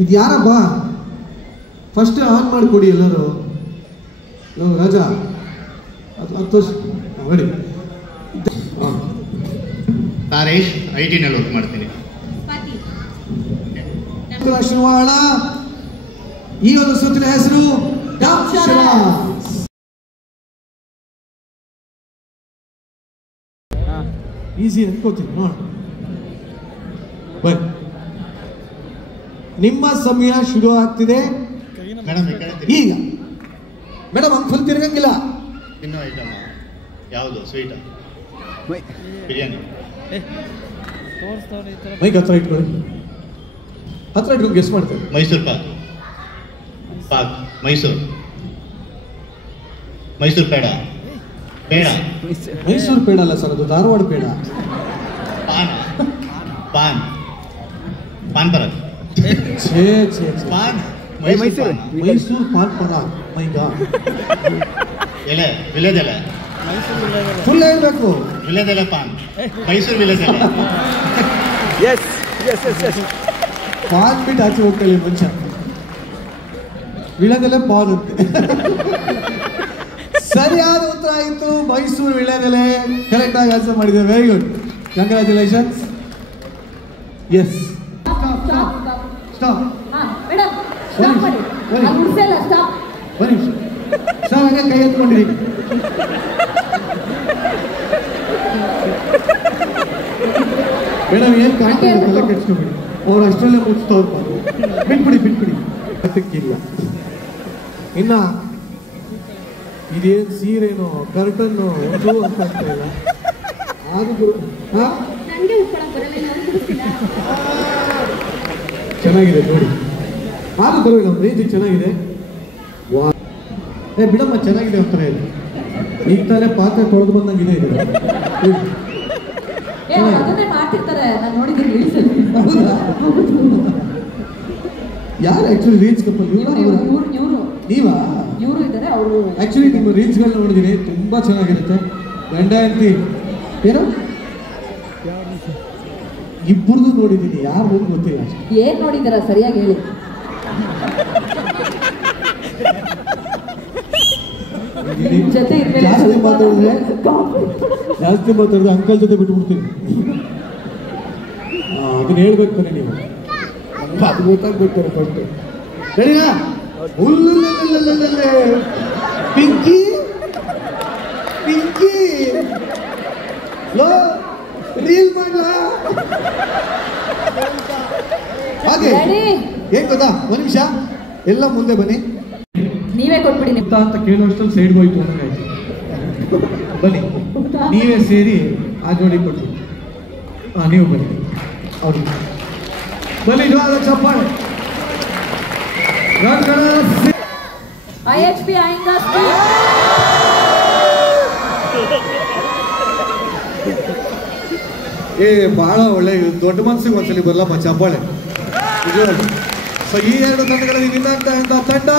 ಇದು ಯಾರಪ್ಪ first on ಮಾಡಿಕೊಡಿ ಎಲ್ಲರೂ. ರಾಜಾ ಅದು ನೋಡಿ. ತಾರೇಶ್ IT ನಲ್ಲಿ ವರ್ಕ್ ಮಾಡ್ತೀನಿ. ಶುರುವಾಣ. ಈ ಒಂದು ಸುತ್ತಿನ ಹೆಸರು ಈಸಿ ಅನ್ಕೋತೀನಿ ನೋಡ. ಬನ್ನಿ, ನಿಮ್ಮ ಸಮಯ ಶುರು ಆಗ್ತಿದೆ ಈಗ. ಮೇಡಮ್ ಹಂಗೆ ಫುಲ್ ತಿರ್ಗಂಗಿಲ್ಲ. ತಿನ್ನೋ ಐಟಮ್ ಯಾವುದು? ಸ್ವೀಟ, ಬಿರಿಯಾನಿ. ಮೈಕ್ ಹತ್ರ ಇಟ್ಕೊಳ್ಳಿ, ಹತ್ರ ಇಟ್ಕೊಂಡು ಗೆಸ್ ಮಾಡ್ತೇವೆ. ಮೈಸೂರು ಪಾಕ್. ಮೈಸೂರು ಪೇಡ. ಮೈಸೂರು ಪೇಡ ಅಲ್ಲ ಸರ್, ಅದು ಧಾರವಾಡ ಪೇಡ. ಪಾನ್ ಪರಾಗ್. ಮೈಸೂರು ಪಾನ್ ಪರಾಗ್. ಮೈಗ ಎಲೆ ವಿಲೇದೆಲೆ ಫುಲ್ ಹೇಳ್ಬೇಕು. ವಿಲೇದೆಲೆ ಪಾನ್. ಮೈಸೂರು ವಿಲೇದೆಲೆ. ಪಾನ್ ಬಿಟ್ಟು ಆಚೆ ಹೋಗ್ಕೊಳ್ಳಿ ಮನುಷ್ಯ. ವಿಳೆದೆಲೆ ಪಾನ್ ಅಂತೆ. ಸರಿಯಾದ ಉತ್ತರ ಆಯಿತು, ಮೈಸೂರು ವಿಳೆದೆಲೆ. ಕರೆಕ್ಟ್ ಆಗಿ ಆನ್ಸರ್ ಮಾಡಿದೆ. Very good, congratulations. Yes stop. ಬನ್ನಿ ಸರ್, ಹಂಗೆ ಕೈ ಎತ್ಕೊಂಡಿರಿ. ಮೇಡಮ್ ಏನು ಕಾಣ್ತಾ ಇಲ್ಲ, ತಲೆ ಕೆಡ್ಸ್ಕೊಬಿಡಿ. ಅವ್ರು ಅಷ್ಟರಲ್ಲೇ ಮುಗಿಸ್ತವ್ರು. ಬಿಟ್ಬಿಡಿ ಅದಕ್ಕಿಲ್ಲ. ಇನ್ನ ಇದೇನು ಸೀರೆನೋ ಕರ್ಟನ್ನು ಒಂದು ಅಂತ ಆಗ್ತಾ ಇಲ್ಲ. ಆದ್ರೂ ಚೆನ್ನಾಗಿದೆ ನೋಡಿ, ಆದ್ರೂ ಬರೋಲ್ಲ. ನಮ್ಮ ರೇಂಜಿಗೆ ಚೆನ್ನಾಗಿದೆ. ಬಿಡಮ್ಮ, ಚೆನ್ನಾಗಿದೆ ಅಂತಾರೆ. ಈಗ ತಾನೇ ಪಾತ್ರೆ ತೊಳೆದು ಬಂದಂಗಿದೆ ಇದು. ಯಾರು ಆಕ್ಚುಲಿ ರೀಲ್ಸ್ ಕಪ್ಪಲ್? ನೀವಾ? ಆಕ್ಚುಲಿ ನಿಮ್ಮ ರೀಲ್ಸ್ಗಳನ್ನ ನೋಡಿದೀನಿ, ತುಂಬಾ ಚೆನ್ನಾಗಿರುತ್ತೆ. ಗಂಡ ಹೆಂಡತಿ ಏನು ಇಬ್ಬರದು ನೋಡಿದ್ದೀನಿ, ಯಾರು ಹೋಗಿ ಗೊತ್ತಿಲ್ಲ. ಏನ್ ನೋಡಿದಾರ ಸರಿಯಾಗಿ ಹೇಳಿ. ಜಾಸ್ತಿ ಮಾತಾಡಿದ್ರೆ ಅಂಕಲ್ ಜೊತೆ ಬಿಟ್ಬಿಡ್ತೀನಿ. ಅದನ್ನ ಹೇಳ್ಬೇಕು ತಾನೆ ನೀವು. ಅದು ಗೊತ್ತಾಗ್ಬಿಡ್ತಾರೆ ಫಸ್ಟ್. ಸರಿನಾ? ಪಿಂಕಿ ರೀಲ್ ಮಾಡ್ಲಾ? ಹಾಗೆ ಏನ್ ಗೊತ್ತಾ, ಒಂದು ನಿಮಿಷ ಎಲ್ಲ ಮುಂದೆ ಬನ್ನಿ. ನೀವೇ ಕೊಟ್ಬಿಡಿ ಅಂತ ಕೇಳುವಷ್ಟಲ್ಲಿ ಸೈಡ್ಗೆ ಹೋಯ್ತು ಅನ್ನಂಗಾಯ್ತು. ಬನ್ನಿ, ನೀವೇ ಸೇರಿ ಆ ಜೋಡಿ ಕೊಟ್ಟು. ನೀವು ಬನ್ನಿ, ಅವ್ರು ಬನ್ನಿ. ಜೋರಾದ ಚಪ್ಪಾಳೆ. IHP ಆಯಿಂದ ಬಹಳ ಒಳ್ಳೆ ದೊಡ್ಡ ಮನಸ್ಸಿಗೆ ಒಂದ್ಸಲಿ ಬರಲಪ್ಪ ಚಪ್ಪಾಳೆ. ಸೊ ಈ ಎರಡು ತಂಡಗಳಲ್ಲಿ ವಿನ್ ಆಗ್ತಾ ತಂಡ